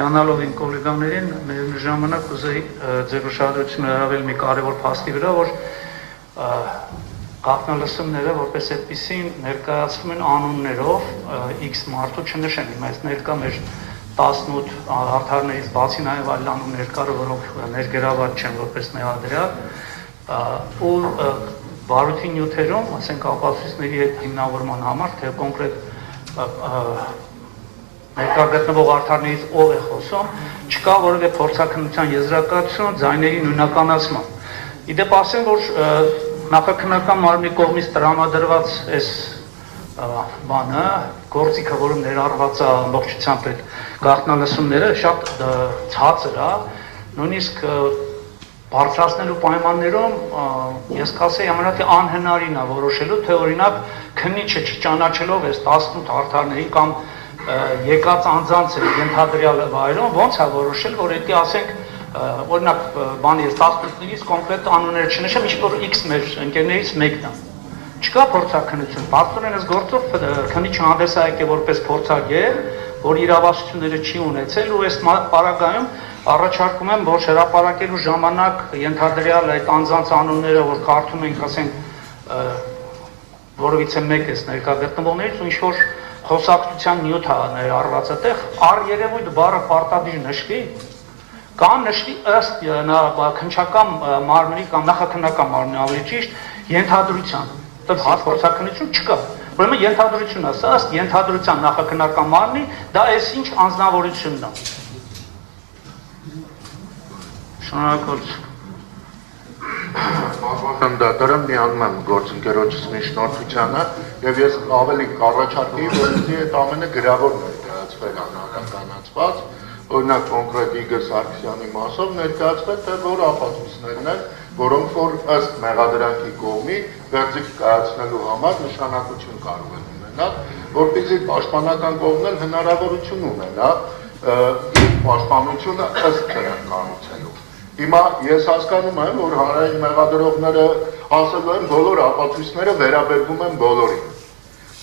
Միանալով իմ կոլեգաներին, մեր ժամանակ ուզեի ձեր ուշադրությունը հրավիրել մի կարևոր փաստի վրա, որ գաղտնալսումները որպես այդպիսին ներկայացվում են անուններով X մարդու չնշեն, հիմա այս ներկա մեր 18 հարթարներից բացի նաև այլ անուններ կար, որոնք ներգրաված չեն որպես մեղադրյալ, ու բարույթի նյութերում, ասենք ապացույցների հետ հիմնավորման համար, թե կոնկրետ ներկա գտնվող արդարներից ով է խոսում, չկա որևէ փորձաքննության եզրակացություն ձայների նույնականացման։ Իդեպ ասեմ, որ նախաքննական մարմնի կողմից տրամադրված այս բանը, գործիքը, որը ներառված է ամբողջությամբ այդ գաղտնալսումները, շատ ցածր է, նույնիսկ բարձրացնելու պայմաններում ես կասեի ամենատի անհնարին է որոշելու, թե օրինակ քննիչը չճանաչելով այս 18 հարթարներին կամ եկած անձանց ենթադրյալ վայրում ոնց է որոշել, որ դա ասենք օրինակ բանի ես 18-ից կոնկրետ անունները չնշեմ, ինչ որ X մեր ընկերներից մեկն է։ Չկա փորձաքննություն, բարձրորեն այս գործով քննիչը հանդես է եկել որպես փորձագետ, որ իրավասությունները չի ունեցել ու այս պարագայում առաջարկում եմ, որ հրապարակելու ժամանակ ենթադրյալ այդ անձանց անունները, որ կարդում ենք, ասենք որովից է մեկ էս ներկա գտնվողներից ու ինչ որ խոսակցության նյութ է ներառված այդտեղ, առերևույթ բառը պարտադիր նշվի, կամ նշվի ըստ քննչական մարմնի կամ նախաքննական մարմնի ավելի ճիշտ ենթադրության, այդտեղ հատ փորձաքննություն չկա։ Ուրեմն ենթադրությունն է, սա ըստ ենթադրության նախաքննական մարմնի, դա այսինչ անձնավորությունն է։ Շնորհակալություն։ Մազվախեմ դատարան միանում եմ գործընկերոջս միջնորդությանը և ես ավելի կառաջարկեի, որպեսզի այդ ամենը գրավոր ներկայացվել անհատականացված, օրինակ կոնկրետ Իգոր Սարգսյանի մասով ներկայացվել, թե որ ապացույցներն են, որոնք որ ըստ մեղադրանքի կողմի վերջիկ կայացնելու համար նշանակություն կարող են ունենալ, որպեսզի պաշտպանական կողմն էլ հնարավորություն ունենա իր պաշտպանությունը ըստ դրան կառուցելու։ Հիմա ես հասկանում եմ, որ հանրային մեղադրողները ասելու են բոլոր ապացույցները վերաբերվում են բոլորին,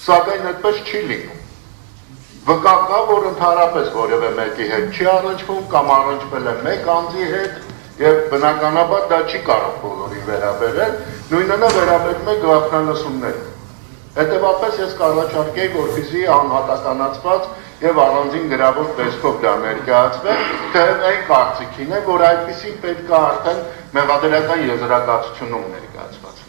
սակայն այդպես չի լինում։ Վկա կա, որ ընդհանրապես որևէ մեկի հետ չի առնչվում կամ առնչվել է մեկ անձի հետ և բնականաբար դա չի կարող բոլորին վերաբերել, նույնն է վերաբերում է գաղտնալսումներին։ Հետևաբար ես կառաջարկեի, որպեսզի անհատականացված և առանձին գրավոր տեսքով դա ներկայացվել, թե այն կարծիքին է, որ այդպիսին պետք է արդեն մեղադրական եզրակացությունում ներկայացված։